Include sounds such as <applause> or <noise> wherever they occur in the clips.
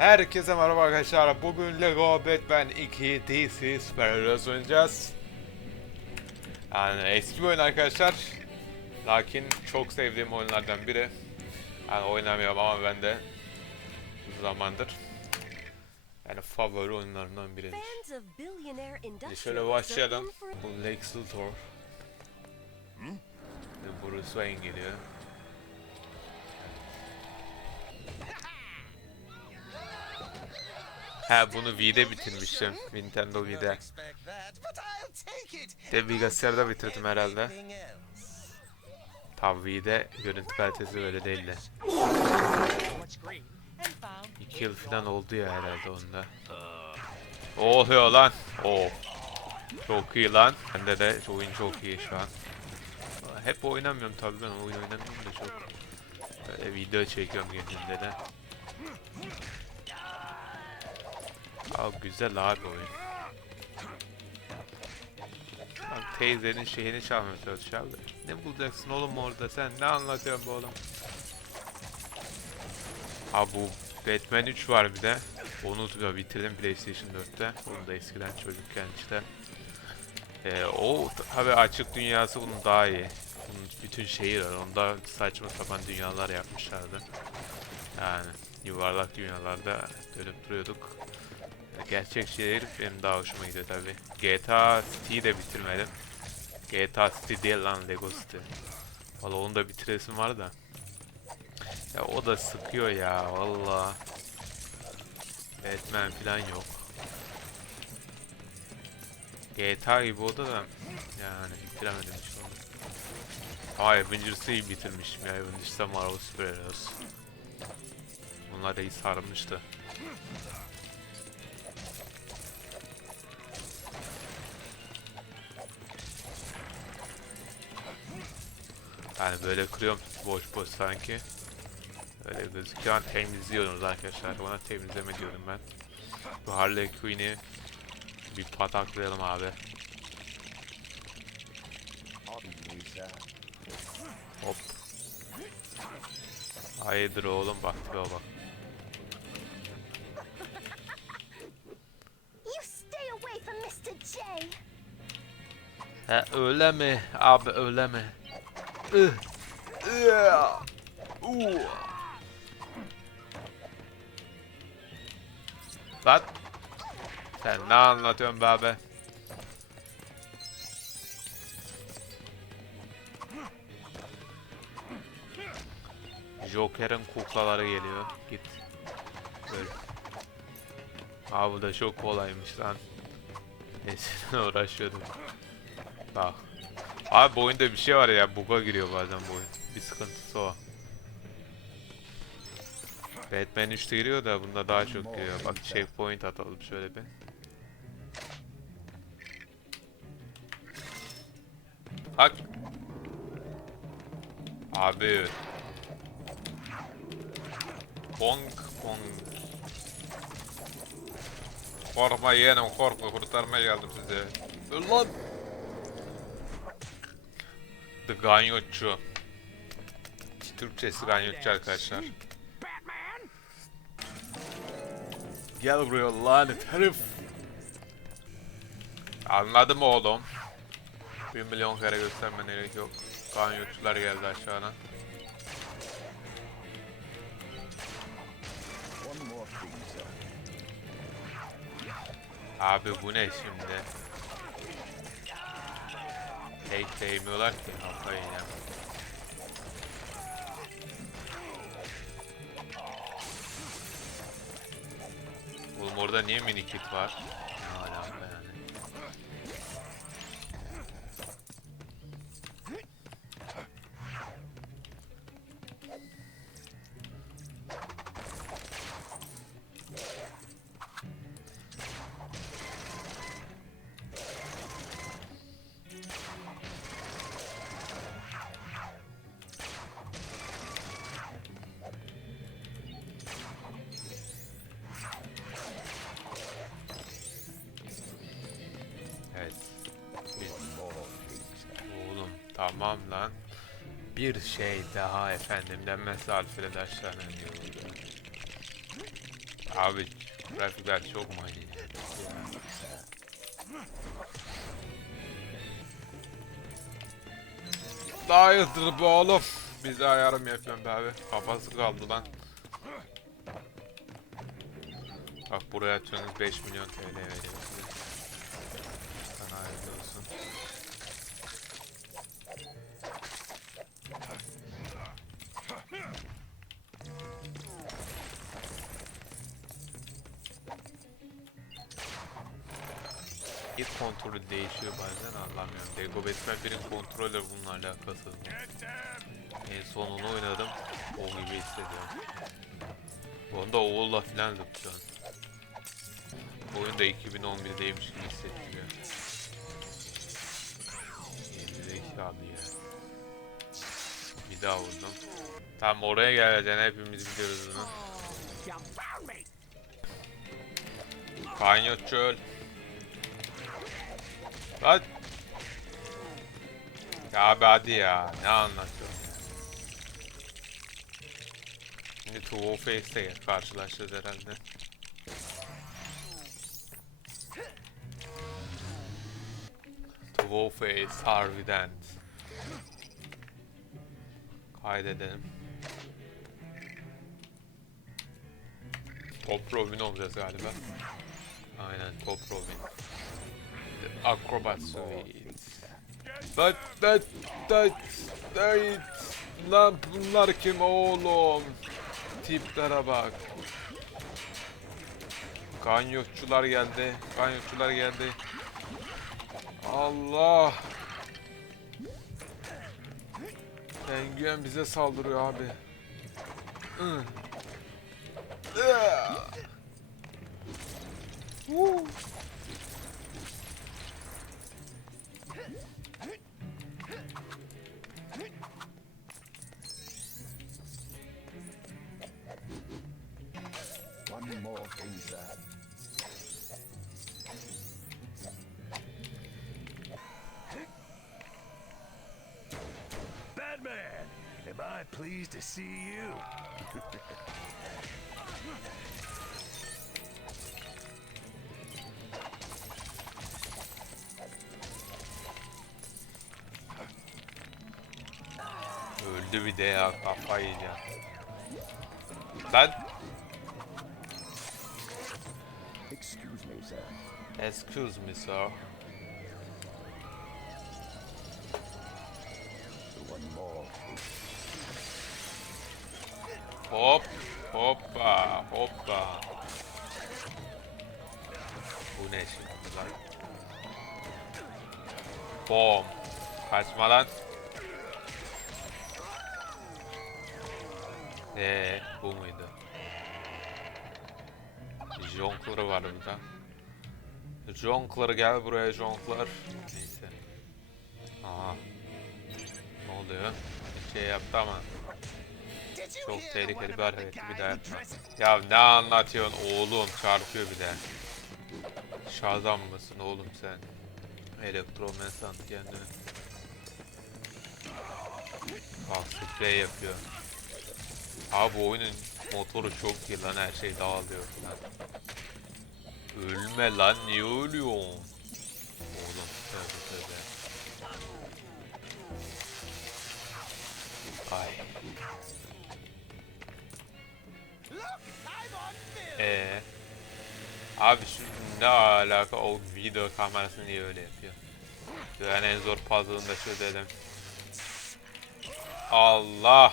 Herkese merhaba arkadaşlar. Bugün Lego Batman 2 DC Superheroes oynayacağız. Yani eski bir oyun arkadaşlar. Lakin çok sevdiğim oyunlardan biri. Yani oynamıyorum ama ben de zamandır. Yani favori oyunlarından biri. Şimdi şöyle başlayalım. Bu Lex Luthor. Şimdi Bruce Wayne geliyor. Ha bunu Wii'de bitirmiştim. Nintendo Wii'de. De bilgisayarda bitirdim herhalde. Tabii Wii'de görüntü kalitesi böyle değildi. 2 yıl falan oldu ya herhalde onda. Oluyor lan. Oh. Çok iyi lan. Bende de oyun çok iyi şu an. Hep oynamıyorum tabii ben oyun oynamıyorum da çok. Böyle video çekiyorum kendimde de. Abi güzel abi oyun. Abi teyzenin şeyini çalmaya abi. Ne bulacaksın oğlum orada sen ne anlatıyorsun bu oğlum? Abi bu Batman 3 var bir de. Onu da bitirdim PlayStation 4'te. Onu da eskiden çocukken işte. Ee, o tabi açık dünyası bunun daha iyi. Bunun bütün şehir var. Onda saçma sapan dünyalar yapmışlardı. Yani yuvarlak dünyalarda dönüp duruyorduk. Gerçek şehir benim daha hoşuma gidiyor tabi. GTA City'yi de bitirmedim. GTA City değil lan Lego City. Valla onu da bitiresim var da. Ya o da sıkıyor ya valla. Batman falan yok. GTA gibi o da yani bitiremedim işte onu. Aa Avengers'ı iyi bitirmişim ya Avengers'ta Marvel Super Heroes. Bunlar da iyi sarmıştı. Yani böyle kırıyorum boş boş sanki. Öyle gözüküyor. an temizliyoruz arkadaşlar. Bana temizleme diyorum ben. Bu Harley Quinn'i bir pataklayalım abi. Hop. Hayırdır oğlum bak tipe bak. You stay away from Mr. J. He öyle mi? Abi öyle mi? Lan. Sen ne anlatıyorsun be abi? Joker'in kuklaları geliyor. Git. Böyle. Abi bu da çok kolaymış lan. Eskiden <laughs> uğraşıyordum. Bak. Abi bu oyunda bir şey var ya bug'a giriyor bazen bu oyun. Bir sıkıntısı o. Batman 3'te giriyor da bunda daha çok giriyor. Bak checkpoint atalım şöyle bir. Bak. Abi. Bonk bonk. Korkma yeğenim korkma kurtarmaya geldim size. Öl lan. The Ganyotçu. Türkçesi Ganyotçu arkadaşlar. Gel buraya lanet herif. Anladım oğlum. Bir milyon kere göstermene gerek yok. Ganyotçular geldi aşağıdan. Abi bu ne şimdi? Tek değmiyorlar ki kafayı ya. Oğlum orada niye mini kit var? Tamam lan. Bir şey daha efendim denmez alfred aşağıdan Abi grafikler çok manyak. Hayırdır bu oğlum? Bize ayarım yapıyorum be abi. Kafası kaldı lan. Bak buraya atıyorsunuz 5 milyon TL veriyor. Sana hayırlı olsun. İlk kontrolü değişiyor bazen anlamıyorum. Lego Batman 1'in kontrolü bununla alakası. En son onu oynadım. O gibi hissediyorum. Onda oğulla filan zıplıyorsun. Oyun da 2011'deymiş gibi hissettiriyor. Gerizekalı ya. Bir daha vurdum. Tam oraya geleceğini hepimiz biliyoruz bunu. Kanyo çöl. Lan. Ya abi hadi ya. Ne anlatıyorsun ya. Şimdi Two Face'le karşılaşacağız herhalde. Two Face harbiden. Kaydedelim. Top Robin olacağız galiba. Aynen Top Robin. The Acrobat Suite. That, that, that, that. Lan bunlar kim oğlum? Tiplere bak. Kanyotçular geldi. Kanyotçular geldi. Allah. Penguen bize saldırıyor abi. Hı. More thing, sir. Batman, am I pleased to see you? Öldü bir de ya kafayı ya. Lan excuse me sir. Hop hoppa hoppa. Bu ne şimdi lan? Bom. Kaçma lan. Eee bu muydu? Jonkları var burada. Jonklar gel buraya Jonklar. Neyse. Aha. Ne oluyor? Şey yaptı ama. Çok tehlikeli bir hareketi bir daha yapma. Ya ne anlatıyorsun oğlum çarpıyor bir de. Şazam mısın oğlum sen? Elektromen sandı kendini. Bak sprey yapıyor. Abi bu oyunun motoru çok iyi lan her şey dağılıyor falan. Ölme lan niye ölüyorsun? Oğlum tövbe tövbe. Ay. Ee. Abi şu ne alaka o video kamerası niye öyle yapıyor? Yani en zor puzzle'ını da çözelim. Allah.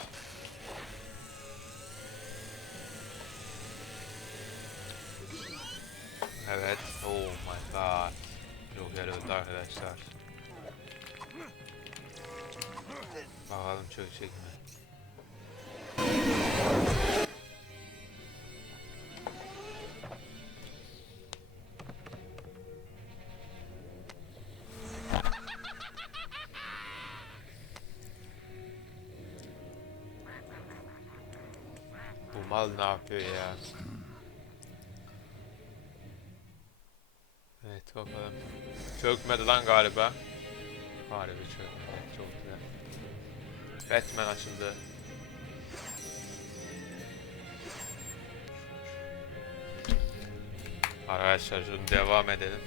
Evet. Oh my god. Joker öldü arkadaşlar. Bakalım çökecek mi? Bu mal ne yapıyor ya? Evet bakalım. Çökmedi lan galiba. Galiba çökmedi. Çok güzel. Batman açıldı. Arkadaşlar şunu devam edelim.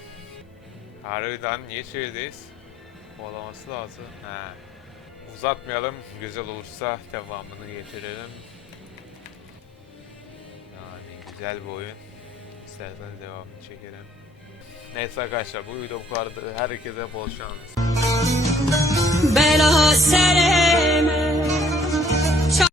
Harbiden niye şehirdeyiz? Olaması lazım. He. Uzatmayalım. Güzel olursa devamını getirelim. Yani güzel bir oyun. İsterseniz devamını çekelim. Neyse arkadaşlar bu video bu kadardı. Herkese bol şans. bela sereme